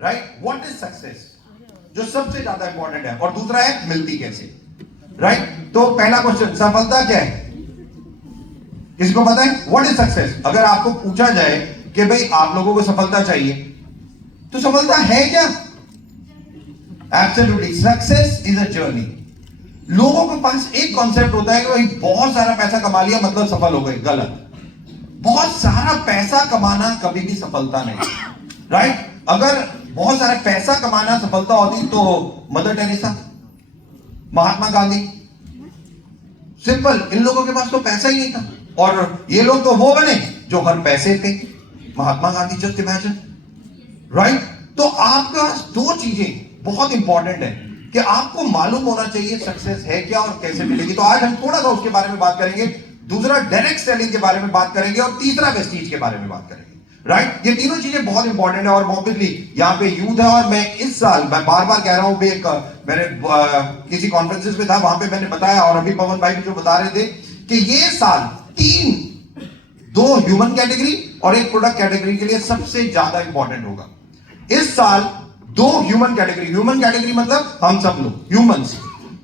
Right? What is success, जो सबसे ज्यादा इंपॉर्टेंट है, और दूसरा है मिलती कैसे, राइट? तो पहला क्वेश्चन, सफलता क्या है? किसी को पता है व्हाट इज सक्सेस? अगर आपको पूछा जाए कि भाई आप लोगों को सफलता चाहिए, तो सफलता है क्या? Absolutely, success is a journey. लोगों के पास एक कॉन्सेप्ट होता है कि भाई बहुत सारा पैसा कमा लिया मतलब सफल हो गए। गलत। बहुत सारा पैसा कमाना कभी भी सफलता नहीं, राइट? अगर बहुत सारा पैसा कमाना सफलता होती तो mother Teresa, Mahatma Gandhi, simple, इन लोगों के पास तो पैसा ही नहीं था, और ये लोग तो वो बने जो हर पैसे थे। Mahatma Gandhi, just imagine, right? तो आपका दो चीजें बहुत इंपॉर्टेंट है कि आपको मालूम होना चाहिए सक्सेस है क्या और कैसे मिलेगी। तो आज हम थोड़ा सा उसके बारे में बात करेंगे, दूसरा डायरेक्ट सेलिंग के बारे में बात करेंगे, और तीसरा वेस्टीज के बारे में बात करेंगे, राइट? ये तीनों चीजें बहुत इंपॉर्टेंट है। और ऑब्वियसली यहाँ पे यूथ है, और मैं इस साल, मैं बार बार कह रहा हूं, मैंने किसी कॉन्फ्रेंसेस में था, वहां पे मैंने बताया, और अभी पवन भाई भी जो बता रहे थे कि ये साल दो ह्यूमन कैटेगरी और एक प्रोडक्ट कैटेगरी के लिए सबसे ज्यादा इंपॉर्टेंट होगा। इस साल दो ह्यूमन कैटेगरी मतलब हम सब लोग ह्यूमंस,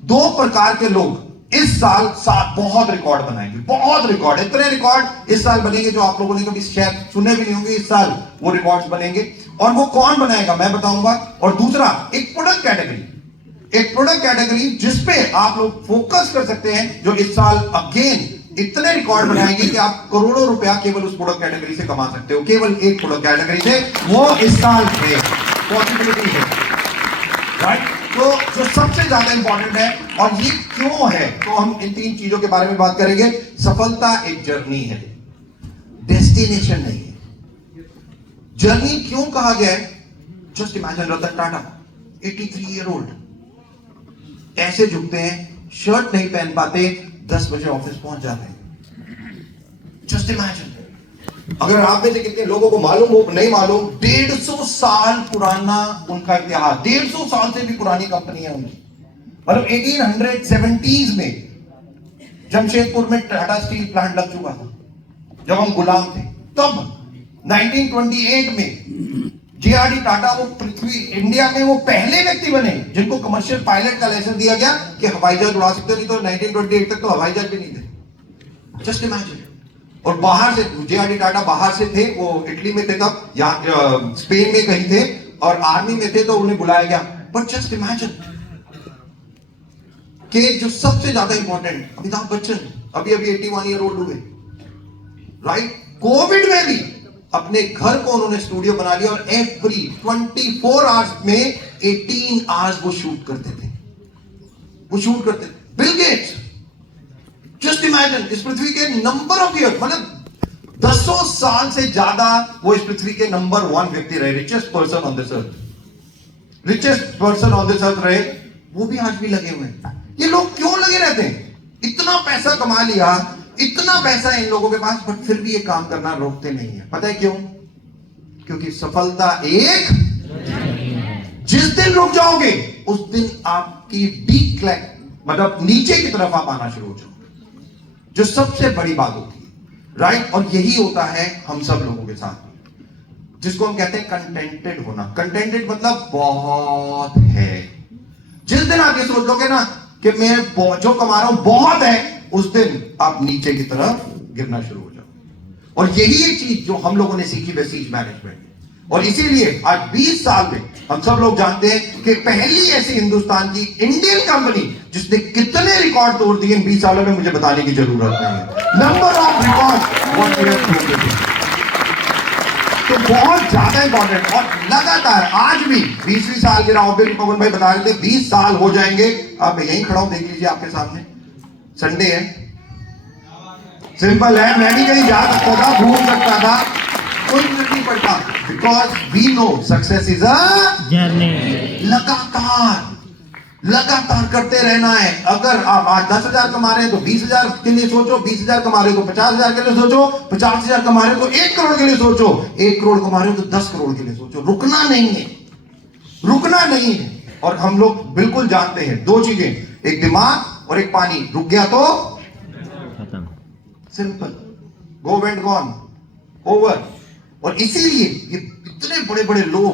दो प्रकार के लोग इस साल बहुत रिकॉर्ड बनाएंगे, बहुत रिकॉर्ड, इतने रिकॉर्ड इस साल बनेंगे जो आप लोगों ने कभी शायद सुने भी नहीं होंगे। इस साल वो रिकॉर्ड्स बनेंगे, और वो कौन बनाएगा मैं बताऊंगा। और दूसरा एक प्रोडक्ट कैटेगरी जिसपे आप लोग फोकस कर सकते हैं, जो इस साल अगेन इतने रिकॉर्ड बनाएंगे कि आप करोड़ों रुपया केवल उस प्रोडक्ट कैटेगरी से कमा सकते हो, केवल एक प्रोडक्ट कैटेगरी से, वो इस साल है, पॉसिबिलिटी है, राइट? तो जो सबसे ज्यादा इंपॉर्टेंट है, और ये क्यों है, तो हम इन तीन चीजों के बारे में बात करेंगे। सफलता एक जर्नी है, डेस्टिनेशन नहीं है। जर्नी क्यों कहा गया है? Just imagine Ratan Tata, 83 year old, ऐसे झुकते हैं, शर्ट नहीं पहन पाते, 10 बजे ऑफिस पहुंच जाते हैं। जस्ट इमेजिन, अगर आप में से कितने लोगों को मालूम हो, नहीं मालूम, 150 साल पुराना उनका इतिहास, 150 साल से भी पुरानी कंपनी है उनकी। मतलब 1870s में जमशेदपुर में टाटा स्टील प्लांट लग चुका था, जब हम गुलाम थे। तब 1928 में जेआरडी टाटा, वो पृथ्वी इंडिया में वो पहले व्यक्ति बने जिनको कमर्शियल पायलट का लाइसेंस दिया गया कि हवाई जहाज उड़ा सकते, नहीं तो 1928 तक तो हवाई जहाज भी नहीं थे। Just imagine. और बाहर से जेआरडी टाटा बाहर से थे, वो इटली में थे तब, यहाँ स्पेन में कहीं थे, और आर्मी में थे, तो उन्हें बुलाया गया। बट जस्ट इमेजिन कि जो सबसे ज्यादा इंपॉर्टेंट, अमिताभ बच्चन अभी 81 ईयर ओल्ड हुए, राइट? कोविड में भी अपने घर को उन्होंने स्टूडियो बना लिया, और एवरी 24 आवर्स में 18 आवर्स वो शूट करते थे। बिल गेट्स, जस्ट इमेजिन, इस पृथ्वी के नंबर ऑफ ईयर, मतलब 10 साल से ज्यादा वो इस पृथ्वी के नंबर 1 व्यक्ति रहे, richest person on this earth रहे। वो भी आज भी लगे हुए हैं। ये लोग क्यों लगे रहते हैं? इतना पैसा कमा लिया, इतना पैसा है इन लोगों के पास, बट फिर भी ये काम करना रोकते नहीं है। पता है क्यों? क्योंकि सफलता एक, जिस दिन रुक जाओगे उस दिन आपकी डीक्लैक, मतलब नीचे की तरफ आप आना शुरू हो जाओगे, जो सबसे बड़ी बात होती है, राइट? और यही होता है हम सब लोगों के साथ, जिसको हम कहते हैं कंटेंटेड होना। कंटेंटेड मतलब बहुत है। जिस दिन आप ये सोच लोगे ना कि मैं जो कमा रहा हूं बहुत है, उस दिन आप नीचे की तरफ गिरना शुरू हो जाओगे। और यही एक चीज जो हम लोगों ने सीखी वेस्टीज मैनेजमेंट। और इसीलिए आज 20 साल में हम सब लोग जानते हैं कि पहली ऐसी हिंदुस्तान की इंडियन कंपनी जिसने कितने रिकॉर्ड तोड़ दिए इन 20 सालों में, मुझे बताने की जरूरत नहीं है। नंबर ऑफ रिकॉर्ड तो बहुत ज्यादा इंपॉर्टेंट। और लगातार आज भी 20वीं साल के राव पवन भाई बता रहे थे, 20 साल हो जाएंगे। अब मैं यहीं खड़ा हूं, देख लीजिए आपके सामने, संडे है, सिंपल है, मैं भी कहीं जा सकता था, घूम सकता था, कोई फर्क नहीं पड़ता, because we know success is a journey. लगातार करते रहना है। अगर आप आज 10,000 कमा रहे हैं तो 20,000 के लिए सोचो, 20,000 कमा रहे हो तो 50,000 के लिए सोचो, 50,000 कमा रहे हो तो 1 करोड़ के लिए सोचो, 1 करोड़ कमा रहे हो तो 10 करोड़ के लिए सोचो। रुकना नहीं है। और हम लोग बिल्कुल जानते हैं दो चीजें, एक दिमाग और एक पानी। रुक गया तो खत्म, simple, go went gone, over. और इसीलिए ये इतने बड़े बड़े लोग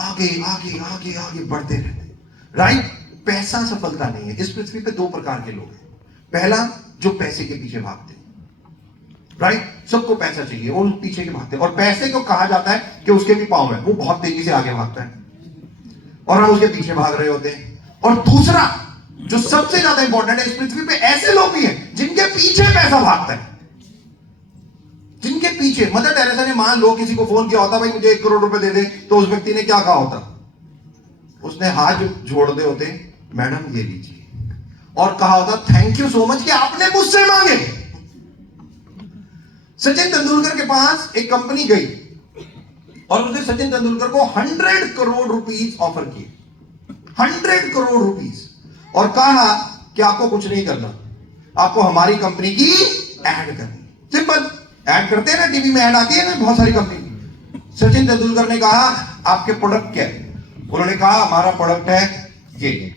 आगे आगे आगे आगे बढ़ते रहते हैं, राइट। पैसा सफलता नहीं है। इस पृथ्वी पे दो प्रकार के लोग हैं। पहला, जो पैसे के पीछे भागते हैं, राइट। सबको पैसा चाहिए और पीछे के भागते हैं, और पैसे को कहा जाता है कि उसके भी पाँव है, वो बहुत तेजी से आगे भागता है और हम उसके पीछे भाग रहे होते हैं। और दूसरा, जो सबसे ज्यादा इंपॉर्टेंट है, इस पृथ्वी पे ऐसे लोग भी हैं जिनके पीछे पैसा भागता है, जिनके पीछे। मदर टेरेसा ने मान लो किसी को फोन किया होता, भाई मुझे 1 करोड़ रुपए दे दे, तो उस व्यक्ति ने क्या कहा होता? उसने हाथ जोड़ दे होते, मैडम ये लीजिए, और कहा होता थैंक यू सो मच कि आपने मुझसे मांगे। सचिन तेंदुलकर के पास एक कंपनी गई और उसने सचिन तेंदुलकर को 100 करोड़ रुपीस ऑफर किए, 100 करोड़ रुपीस, और कहा कि आपको कुछ नहीं करना, आपको हमारी कंपनी की ऐड करनी। सिंपल, ऐड करते हैं ना, टीवी में ऐड आती है ना बहुत सारी कंपनी की। सचिन तेंदुलकर ने कहा आपके प्रोडक्ट क्या है? उन्होंने कहा हमारा प्रोडक्ट है ये,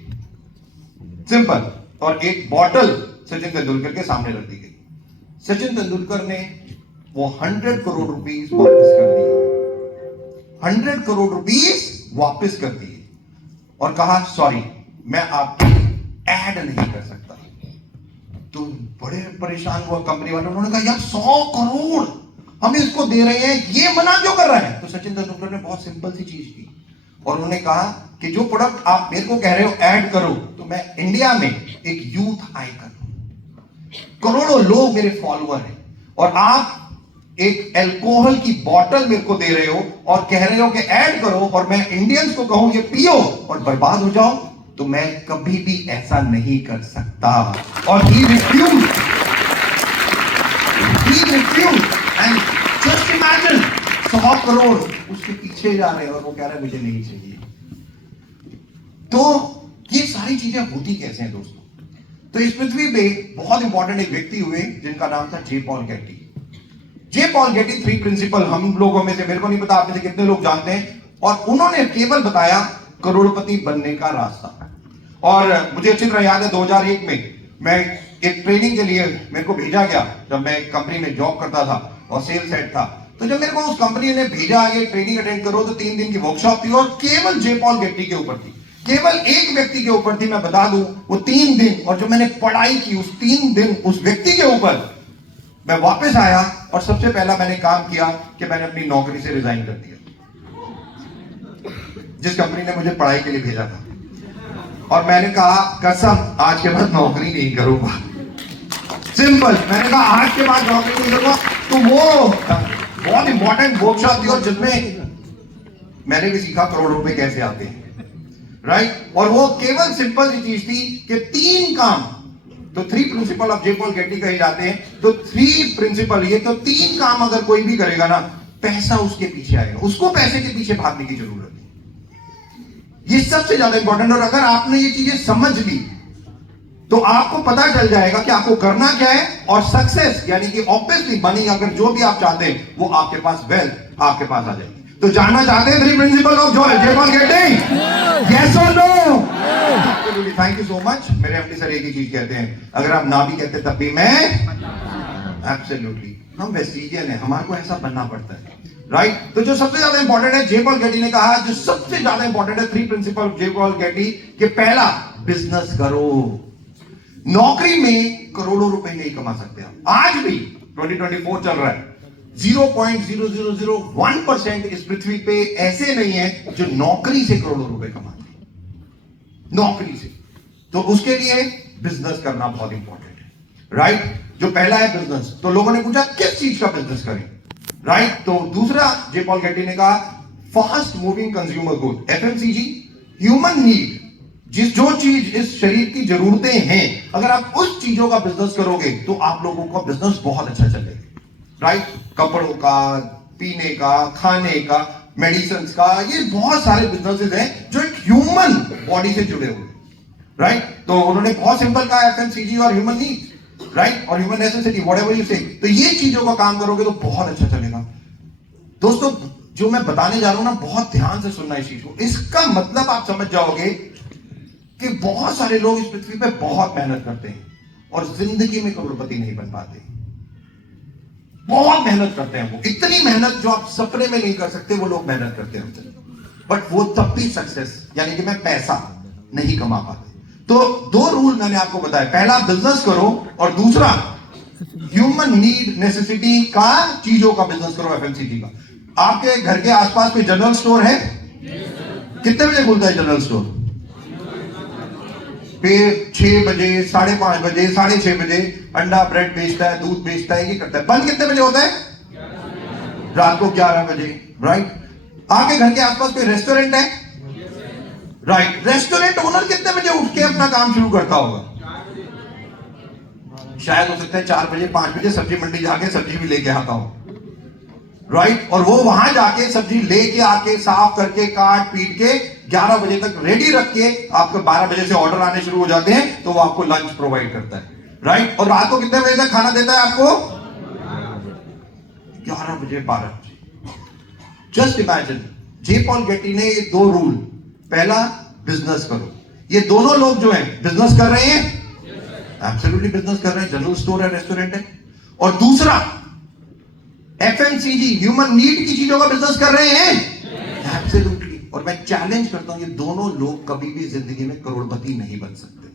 सिंपल। और एक बॉटल सचिन तेंदुलकर के सामने रख दी गई। सचिन तेंदुलकर ने वो 100 करोड़ रुपीस वापस कर दिए, 100 करोड़ रुपीस वापस कर दिए, और कहा सॉरी मैं आपकी ऐड नहीं कर सकता। तो बड़े परेशान हुआ कंपनी वाले, उन्होंने कहा यार 100 करोड़ हम इसको दे रहे हैं, ये मना क्यों कर रहा है? तो सचिन तेंदुलकर ने बहुत सिंपल सी चीज की, और उन्होंने कहा कि जो प्रोडक्ट आप मेरे को कह रहे हो ऐड करो, तो मैं इंडिया में एक यूथ आइकन, करोड़ों लोग मेरे फॉलोअर हैं, और आप एक अल्कोहल की बोतल मेरे को दे रहे हो और कह रहे हो कि ऐड करो, और मैं इंडियंस को कहूं ये पियो और बर्बाद हो जाओ, तो मैं कभी भी ऐसा नहीं कर सकता। और he refused and just imagine 100 crore उसके पीछे जा रहे हैं और वो कह रहा है मुझे नहीं चाहिए। तो ये सारी चीजें होती कैसे हैं दोस्तों? तो इस पृथ्वी पे बहुत इंपॉर्टेंट एक व्यक्ति हुए जिनका नाम था जे पॉल गेटी। जे पॉल गेटी 3 प्रिंसिपल हम लोगों में से, मेरे को नहीं पता आप में से कितने लोग जानते हैं, और उन्होंने केवल बताया करोड़पति बनने का रास्ता। और मुझे अच्छी तरह याद है 2001 में मैं एक ट्रेनिंग के लिए मेरे को भेजा गया, जब मैं एक कंपनी में जॉब करता था और सेल्स हेड था। तो जब मेरे को उस कंपनी ने भेजा आगे ट्रेनिंग अटेंड करो, तो 3 दिन की वर्कशॉप थी और केवल जे पॉल गेटी के ऊपर थी, केवल एक व्यक्ति के ऊपर थी। मैं बता दूं वो 3 दिन, और जो मैंने पढ़ाई की उस 3 दिन उस व्यक्ति के ऊपर, मैं वापस आया और सबसे पहला मैंने काम किया कि मैंने अपनी नौकरी से रिजाइन कर दिया, जिस कंपनी ने मुझे पढ़ाई के लिए भेजा था। और मैंने कहा कसम आज के बाद नौकरी नहीं करूंगा, सिंपल। मैंने कहा आज के बाद नौकरी नहीं करूंगा। तो वो बहुत इंपॉर्टेंट वर्कशॉप थी और जिसमें मैंने भी सीखा करोड़ रुपए कैसे आते हैं, राइट। और वो केवल सिंपल सी चीज थी कि 3 काम, तो 3 principle of J Paul Getty कहे जाते हैं। तो 3 प्रिंसिपल, ये तो 3 काम अगर कोई भी करेगा ना, पैसा उसके पीछे आएगा, उसको पैसे के पीछे भागने की जरूरत है। ये सबसे ज्यादा इंपॉर्टेंट। और अगर आपने ये चीजें समझ ली तो आपको पता चल जाएगा कि आपको करना क्या है, और सक्सेस यानी कि ऑब्वियसली मनी, अगर जो भी आप चाहते हैं वो आपके पास, वेल्थ आपके पास आ जाएगी। तो जानना चाहते हैं 3 principle of J Paul Getty? Yes और no? Thank you so much. मेरे एमडी सर एक ही चीज कहते हैं, अगर आप ना भी कहते तब भी मैं, एब्सोल्युटली, हम वेस्टिजियन है, हमारे को ऐसा बनना पड़ता है, राइट। तो जो सबसे ज्यादा इंपॉर्टेंट है, जे पॉल गेटी ने कहा, जो सबसे ज्यादा इंपॉर्टेंट है 3 principle of J Paul Getty, कि पहला, बिजनेस करो। नौकरी में करोड़ों रुपए नहीं कमा सकते आप। आज भी 2024 चल रहा है, 0.0001% इस पृथ्वी पे ऐसे नहीं है जो नौकरी से करोड़ों रुपए कमाते हैं, नौकरी से। तो उसके लिए बिजनेस करना बहुत इंपॉर्टेंट है, राइट। जो पहला है बिजनेस, तो लोगों ने पूछा किस चीज का बिजनेस करें, राइट। तो दूसरा जे पॉल गेटी ने कहा fast moving consumer good, FMCG, human need, जो चीज इस शरीर की जरूरतें हैं, अगर आप उस चीजों का बिजनेस करोगे तो आप लोगों का बिजनेस बहुत अच्छा चलेगा, राइट। कपड़ों का, पीने का, खाने का, मेडिसिन का, ये बहुत सारे बिजनेसेस हैं जो एक ह्यूमन बॉडी से जुड़े हुए, राइट। तो उन्होंने बहुत सिंपल कहा एफएमसीजी और ह्यूमन नीड्स, राइट, और ह्यूमन नेसेसिटी, व्हाटएवर यू से। तो ये चीजों का काम करोगे तो बहुत अच्छा चलेगा। दोस्तों जो मैं बताने जा रहा हूं ना, बहुत ध्यान से सुनना इस चीज को। इसका मतलब आप समझ जाओगे कि बहुत सारे लोग इस पृथ्वी पे बहुत मेहनत करते हैं और जिंदगी में करोड़पति नहीं बन पाते। बहुत मेहनत करते हैं वो, इतनी मेहनत जो आप सपने में नहीं कर सकते, वो लोग मेहनत करते हैं। बट वो तब भी सक्सेस, यानी कि मैं पैसा नहीं कमा पाते। तो दो रूल मैंने आपको बताया, पहला बिजनेस करो और दूसरा ह्यूमन नीड नेसेसिटी का चीजों का बिजनेस करो, एफएमसीजी का। आपके घर के आसपास कोई जनरल स्टोर है? कितने बजे खुलता है जनरल स्टोर? 6 बजे, 5:30 बजे, 6:30 बजे। अंडा ब्रेड बेचता है, दूध बेचता है, ये करता है। बंद कितने बजे होता है? रात को 11 बजे, राइट। आपके घर के आसपास कोई रेस्टोरेंट है? राइट। रेस्टोरेंट ओनर कितने बजे उठ के अपना काम शुरू करता होगा? शायद हो सकता है 4 बजे, 5 बजे सब्जी मंडी जाके सब्जी भी लेके आता हूं, राइट। और वो वहां जाके सब्जी लेके आके साफ करके काट पीट के 11 बजे तक रेडी रख के आपको 12 बजे से ऑर्डर आने शुरू हो जाते हैं, तो वो आपको लंच प्रोवाइड करता है, राइट। और रात को कितने बजे तक खाना देता है आपको? 11 बजे, 12 बजे। जस्ट इमेजिन, जे पॉल गेटी ने ये 2 रूल, पहला बिजनेस करो, ये दोनों लोग जो हैं बिजनेस कर रहे हैं, एब्सोल्युटली बिजनेस कर रहे हैं, जनरल स्टोर है, रेस्टोरेंट है। और दूसरा एफएमसीजी, ह्यूमन नीड की चीजों का बिजनेस कर रहे हैं, एब्सोल्युटली। और मैं चैलेंज करता हूं, ये दोनों लोग कभी भी जिंदगी में करोड़पति नहीं बन सकते।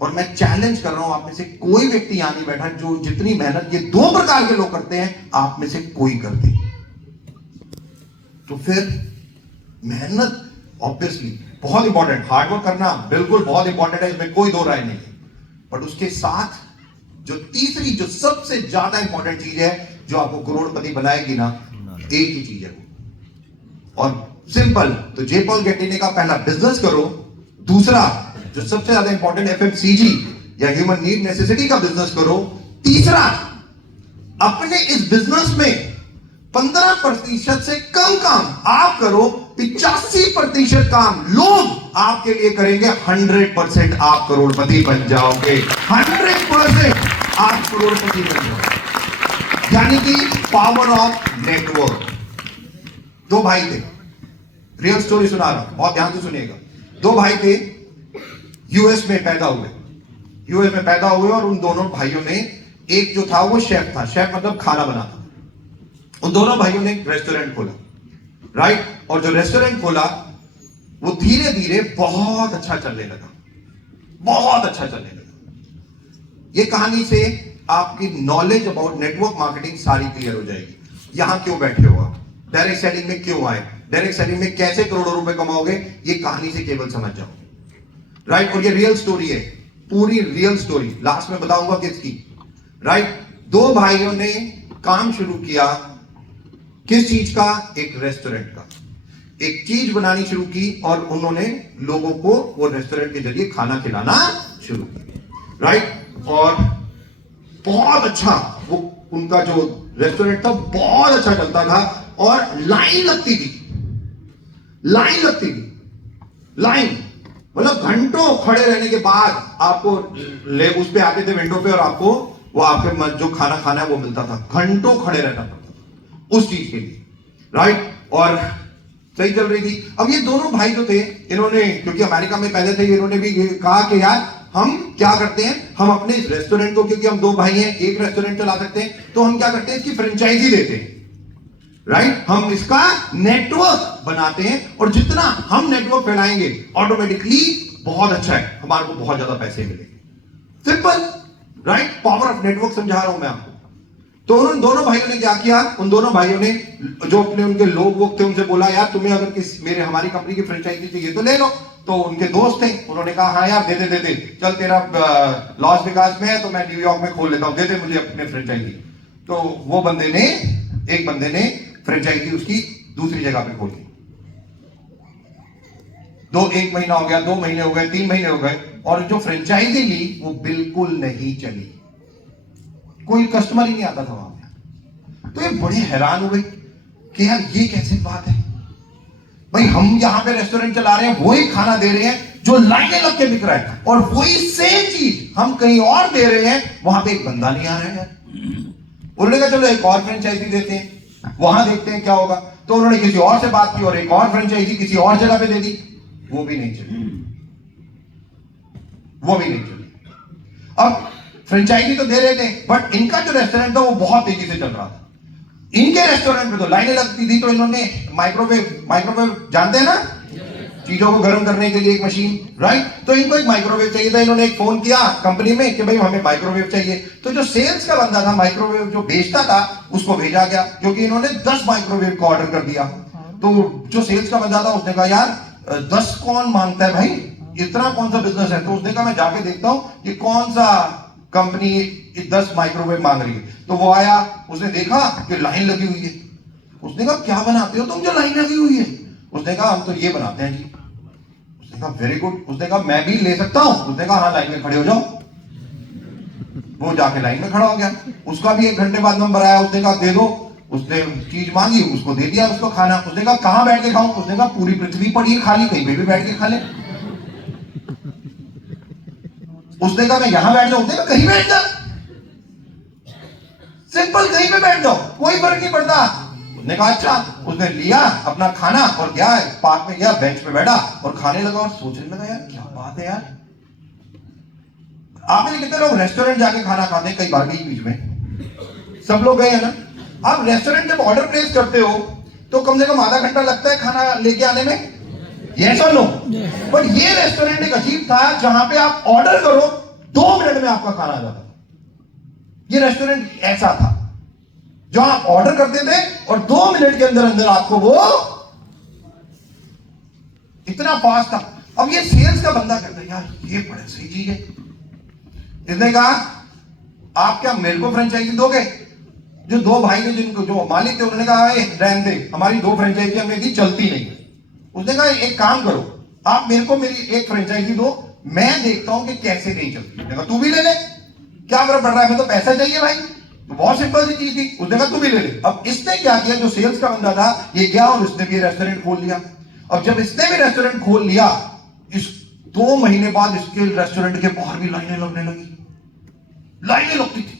और मैं चैलेंज कर रहा हूं, आप में से कोई व्यक्ति यहां नहीं बैठा जो जितनी मेहनत ये 2 प्रकार के लोग करते हैं, आप में से कोई करते। तो फिर मेहनत ऑब्वियसली बहुत इंपॉर्टेंट, हार्डवर्क करना बिल्कुल बहुत इंपॉर्टेंट है, इसमें कोई दो राय नहीं है। बट उसके साथ जो तीसरी, जो सबसे ज्यादा इंपॉर्टेंट चीज है, जो आपको करोड़पति बनाएगी ना, एक ही चीज है वो, और सिंपल। तो जे पॉल गेटी ने कहा, पहला बिजनेस करो, दूसरा जो सबसे ज्यादा इंपॉर्टेंट एफएमसीजी या ह्यूमन नीड नेसेसिटी का बिजनेस करो, तीसरा अपने इस बिजनेस में 15% से कम काम आप करो, 85% काम लोग आपके लिए करेंगे, 100% आप करोड़पति बन जाओगे। 100% आप करोड़पति बन जाओगे, यानी कि पावर ऑफ नेटवर्क। 2 भाई थे, रियल स्टोरी सुना रहा हूं, बहुत ध्यान से सुनिएगा। 2 भाई थे, यूएस में पैदा हुए और उन दोनों भाइयों ने, एक जो था वो शेफ था, शेफ मतलब खाना बनाता, उन दोनों भाइयों ने एक रेस्टोरेंट खोला, राइट। और जो रेस्टोरेंट खोला वो धीरे धीरे बहुत अच्छा चलने लगा, बहुत अच्छा चलने लगा। ये कहानी से आपकी नॉलेज अबाउट नेटवर्क मार्केटिंग सारी क्लियर हो जाएगी। यहां क्यों बैठे हो आप, डायरेक्ट सेलिंग में क्यों आए, डायरेक्ट सेलिंग में कैसे करोड़ों रुपए कमाओगे, ये कहानी से केवल समझ जाओ, राइट। और ये रियल स्टोरी है, पूरी रियल स्टोरी, लास्ट में बताऊंगा किसकी, राइट। 2 भाइयों ने काम शुरू किया, किस चीज का? एक रेस्टोरेंट का। एक चीज बनानी शुरू की और उन्होंने लोगों को वो रेस्टोरेंट के जरिए खाना खिलाना शुरू किया, राइट। और बहुत अच्छा वो उनका जो रेस्टोरेंट था बहुत अच्छा चलता था, और लाइन लगती थी, लाइन मतलब घंटों खड़े रहने के बाद आपको ले उस पे आते थे विंडो पे, और आपको वो आपके जो खाना खाना है वो मिलता था। घंटों खड़े रहना पड़ता था उस चीज के लिए, राइट। और सही चल रही थी। अब ये दोनों भाई जो थे, इन्होंने, क्योंकि अमेरिका में पहले थे, इन्होंने भी कहा कि यार हम क्या करते हैं, हम अपने इस रेस्टोरेंट को, क्योंकि हम 2 भाई हैं, एक रेस्टोरेंट चला सकते हैं, तो हम क्या करते हैं, इसकी फ्रेंचाइजी देते हैं, राइट। हम इसका नेटवर्क बनाते हैं, और जितना हम नेटवर्क फैलाएंगे ऑटोमेटिकली बहुत अच्छा है, हमारे को बहुत ज्यादा पैसे मिलेंगे। Simple, right. Power of network समझा रहा हूं मैं आपको। तो उन दोनों भाइयों ने क्या किया, उन दोनों भाइयों ने जो अपने उनके लोग थे उनसे बोला, यार तुम्हें अगर हमारी कंपनी की फ्रेंचाइजी चाहिए तो ले लो। तो उनके दोस्त थे, उन्होंने कहा हाँ यार दे दे, चल तेरा लॉस वेगास में है तो मैं न्यूयॉर्क में खोल लेता हूं, दे दे मुझे अपने फ्रेंचाइजी। तो वो एक बंदे ने फ्रेंचाइजी उसकी दूसरी जगह पे खोली। 1 महीना हो गया, 2 महीने हो गए, 3 महीने हो गए, और जो फ्रेंचाइजी ली वो बिल्कुल नहीं चली, कोई कस्टमर ही नहीं आता था वहां पे। तो ये बड़े हैरान हुए कि यार ये कैसे बात है, भाई हम यहां पे रेस्टोरेंट चला रहे हैं, वही खाना दे रहे हैं जो लाइनें लग के बिक रहा है, और वही सेम चीज हम कहीं और दे रहे हैं, वहां पे एक बंदा नहीं आ रहा है। उन्होंने कहा चलो एक और फ्रेंचाइजी देते हैं, वहां देखते हैं क्या होगा। तो उन्होंने किसी और से बात की और एक और फ्रेंचाइजी किसी और जगह पे दे दी, वो भी नहीं चली। अब फ्रेंचाइजी तो दे रहे थे, बट इनका जो रेस्टोरेंट था वो बहुत तेजी से चल रहा था। इनके रेस्टोरेंट में तो लाइनें लगती थी, तो इन्होंने माइक्रोवेव जानते हैं ना, चीजों को गर्म करने के लिए एक मशीन, राइट। तो इनको एक माइक्रोवेव चाहिए था, इन्होंने एक फोन किया कंपनी में कि भाई हमें माइक्रोवेव चाहिए। तो जो सेल्स का बंदा था, माइक्रोवेव जो बेचता था, उसको भेजा गया, क्योंकि इन्होंने 10 माइक्रोवेव का ऑर्डर कर दिया। तो जो सेल्स का बंदा था उसने कहा यार 10 कौन मांगता है भाई, इतना कौन सा बिजनेस है। तो उसने कहा मैं जाके देखता हूं कि कौन सा कंपनी 10 माइक्रोवेव मांग रही है। तो वो आया, उसने देखा कि लाइन लगी हुई है। उसने कहा क्या बनाते हो तुम जो लाइन लगी हुई है? उसने कहा हम तो ये बनाते हैं जी। उसने कहा वेरी गुड। उसने कहा मैं भी ले सकता हूं? उसने कहा हाँ, लाइन में खड़े हो जाओ। वो जाके लाइन में खड़ा हो गया। उसका भी 1 घंटे बाद नंबर आया, उसने कहा दे दो। उसने चीज मांगी, उसको दे दिया उसको खाना। उसने कहा कहां बैठ के खाऊं? उसने कहा पूरी पृथ्वी पड़ी है खाली, कहीं पे भी बैठ के खा ले। उसने कहा मैं यहां बैठ जाऊं? उसने कहा कहीं बैठ जा, सिंपल कहीं पे बैठ जाओ, कोई फर्क नहीं पड़ता। उसने कहा अच्छा। उसने लिया अपना खाना और गया पार्क में, गया बेंच पे बैठा और खाने लगा और सोचने लगा यार क्या बात है यार। आप में कितने लोग रेस्टोरेंट जाके खाना खाते हैं? कई बार बीच में सब लोग गए हैं ना। आप रेस्टोरेंट जब ऑर्डर प्लेस करते हो तो कम से कम आधा घंटा लगता है खाना लेके आने में, यस और नो? बट ये रेस्टोरेंट एक अजीब था, जहां पे आप ऑर्डर करो 2 मिनट में आपका खाना आ जाता था। ये रेस्टोरेंट ऐसा था जो आप ऑर्डर करते थे और 2 मिनट के अंदर अंदर आपको वो इतना फास्ट था। अब ये सेल्स का बंदा कहता है यार ये बड़ी सही चीज है। इसने कहा आप क्या मेरे को फ्रेंचाइजी दोगे? जो 2 भाई ने, जिनको जो मालिक थे, उन्होंने कहा रहने दे, हमारी 2 फ्रेंचाइजी हमें दी, चलती नहीं। उसने कहा एक काम करो, आप मेरे को मेरी एक फ्रेंचाइजी दो, मैं देखता हूं कि कैसे नहीं चलती। उसने कहा तू भी ले ले, क्या फर्क पड़ रहा है, हमें तो पैसा चाहिए भाई। तो बहुत सिंपल सी चीज थी। उसने कहा तू भी ले ले। अब इसने क्या किया, जो सेल्स का बंदा था ये गया और इसने भी रेस्टोरेंट खोल लिया। अब जब इसने भी रेस्टोरेंट खोल लिया, इस 2 महीने बाद इसके रेस्टोरेंट के बाहर भी लाइनें लगने लगी। लाइनें लगती थी,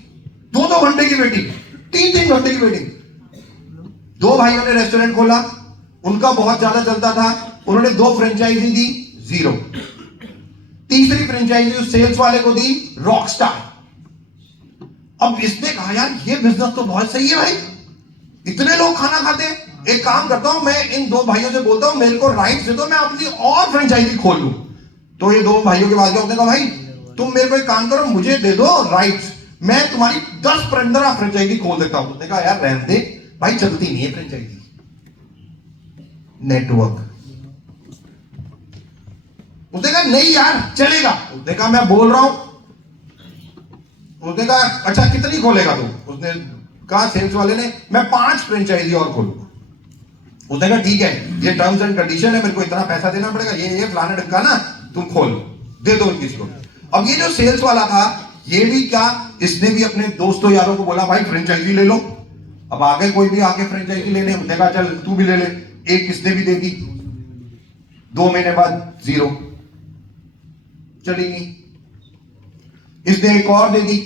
2-2 घंटे की वेटिंग, 3-3 घंटे की वेटिंग। 2 भाइयों ने रेस्टोरेंट खोला, उनका बहुत ज्यादा चलता था, उन्होंने 2 फ्रेंचाइजी दी, 0। तीसरी फ्रेंचाइजी उस सेल्स वाले को दी, रॉकस्टार। अब इसने कहा यार ये बिजनेस तो बहुत सही है भाई, इतने लोग खाना खाते हैं। एक काम करता हूं, मैं इन 2 भाइयों से बोलता हूं मेरे को राइट दे दो, मैं अपनी और फ्रेंचाइजी खोल लूं। तो ये 2 भाइयों के बाद उसने कहा भाई तुम मेरे को एक काम करो, मुझे दे दो राइट्स, मैं तुम्हारी 10-15 फ्रेंचाइजी खोल देता हूं। उसने कहा यार रहने दे भाई, चलती नहीं है फ्रेंचाइजी, नेटवर्क। उसने कहा नहीं यार चलेगा। उसने कहा मैं बोल रहा हूं। उसने कहा अच्छा कितनी खोलेगा तू? उसने कहा सेल्स वाले ने मैं 5 फ्रेंचाइजी और खोलूंगा। उसने कहा ठीक है, ये टर्म्स एंड कंडीशन है, मेरे को इतना पैसा देना पड़ेगा, ये फलाना ढक्का ना, तुम खोल दे दो किसी को। अब ये जो सेल्स वाला था ये भी क्या, इसने भी अपने दोस्तों यारों को बोला भाई फ्रेंचाइजी ले लो। अब आगे कोई भी आके फ्रेंचाइजी लेने, उसने कहा चल तू भी ले ले। एक किसने भी दे दी, 2 महीने बाद 0, चली नहीं। इसने एक और दे दी,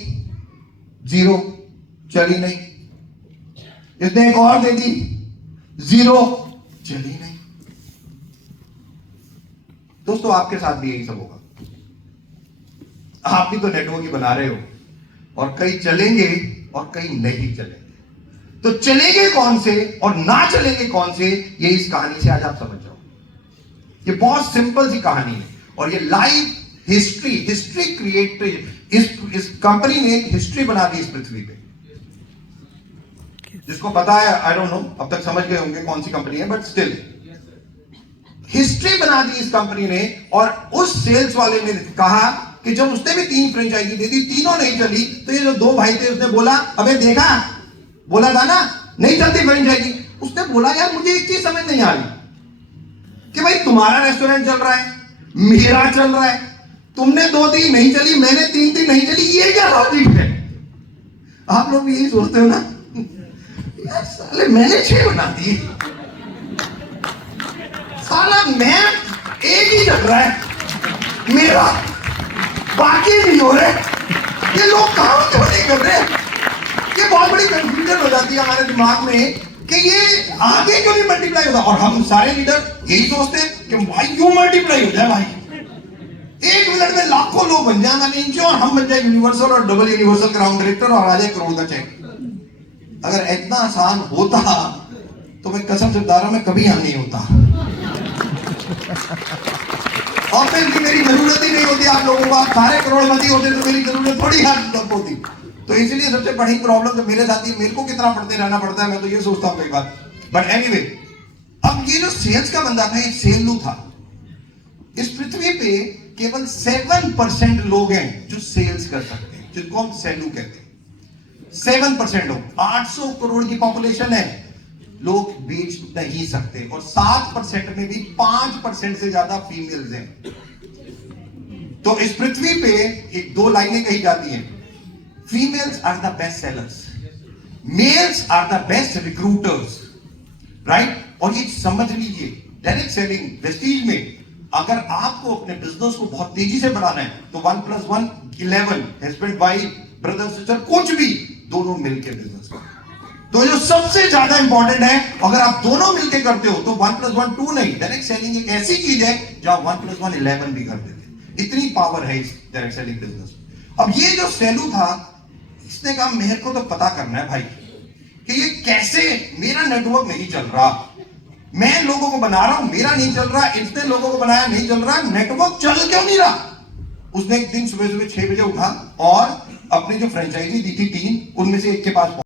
0, चली नहीं। इसने एक और दे दी, 0, चली नहीं। दोस्तों आपके साथ भी यही सब होगा। आप भी तो नेटवर्क ही बना रहे हो, और कई चलेंगे और कई नहीं चलेंगे। तो चलेंगे कौन से और ना चलेंगे कौन से, ये इस कहानी से आज आप समझ जाओ। ये बहुत सिंपल सी कहानी है और ये लाइव हिस्ट्री क्रिएट, इस कंपनी ने एक हिस्ट्री बना दी इस पृथ्वी पे। जिसको पता है आई डोंट नो, अब तक समझ गए होंगे कौन सी कंपनी है, बट स्टिल हिस्ट्री बना दी इस कंपनी ने। और उस सेल्स वाले ने कहा कि जब उसने भी 3 फ्रेंचाइजी दे दी, तीनों नहीं चली, तो ये जो 2 भाई थे उसने बोला अबे देखा, बोला था ना नहीं चलती फ्रेंचाइजी। उसने बोला यार मुझे एक चीज समझ नहीं आ रही कि भाई तुम्हारा रेस्टोरेंट चल रहा है, मेरा चल रहा है, तुमने 2-3 नहीं चली, मैंने 3-3 नहीं चली, ये क्या लॉजिक है? आप लोग भी यही सोचते हो ना यार, साले मैंने 6 बना दिए, साला मैं एक ही चल रहा है मेरा, बाकी नहीं हो रहे। ये लोग कहां से बने कर रहे हैं? ये बहुत बड़ी कंफ्यूजन हो जाती है हमारे दिमाग में कि ये आगे क्यों नहीं मल्टीप्लाई होता। और हम सारे लीडर यही सोचते हैं कि भाई क्यों मल्टीप्लाई हो जाए भाई, 1 मिनट में लाखों लोग बन जाए मान लीजिए, और हम बन जाए यूनिवर्सल और डबल यूनिवर्सल क्राउन डायरेक्टर और आ जाए करोड़ का चेक। अगर इतना आसान होता तो मैं कसम से बता रहा हूं, मैं कभी यहां नहीं होता। और फिर भी मेरी जरूरत ही नहीं होती आप लोगों को। आप सारे करोड़पति होते तो मेरी जरूरत थोड़ी होती। तो इसलिए सबसे बड़ी प्रॉब्लम तो मेरे साथ ही, मेरे को कितना पढ़ते रहना पड़ता है, मैं तो ये सोचता हूं कई बार। बट एनीवे, अब ये जो सेल्स का बंदा था, एक सेल्लू था। इस पृथ्वी पे केवल 7% लोग हैं जो सेल्स कर सकते हैं, जिनको हम सेल्लू कहते हैं। 7% लोग, 800 करोड़ की पॉपुलेशन है, लोग बेच नहीं सकते। और 7% में भी 5% से ज्यादा फीमेल्स हैं। तो इस पृथ्वी पे एक दो लाइनें कही जाती हैं, females are the best sellers, males are the best recruiters, right. और ये समझ लीजिए, डायरेक्ट सेलिंग वेस्टीज में अगर आपको अपने बिजनेस को बहुत तेजी से बढ़ाना है तो 1 + 1 11, हस्बैंड वाइफ, ब्रदर सिस्टर, कुछ भी, दोनों मिलकर बिजनेस करो। तो जो सबसे ज्यादा इंपॉर्टेंट है, अगर आप दोनों मिलकर करते हो तो 1 + 1 2 नहीं। डायरेक्ट सेलिंग एक ऐसी चीज है जहां 1 + 1 11 भी कर देते। इतनी पावर है इस डायरेक्ट सेलिंग बिजनेस। अब ये जो सेलू था, इसने कहा मेरे को तो पता करना है भाई कि ये कैसे, मेरा नेटवर्क नहीं चल रहा, मैं लोगों को बना रहा हूं, मेरा नहीं चल रहा, इतने लोगों को बनाया नहीं चल रहा, नेटवर्क चल क्यों नहीं रहा। उसने एक दिन सुबह सुबह 6 बजे उठा और अपनी जो फ्रेंचाइजी दी थी 3, उनमें से एक के पास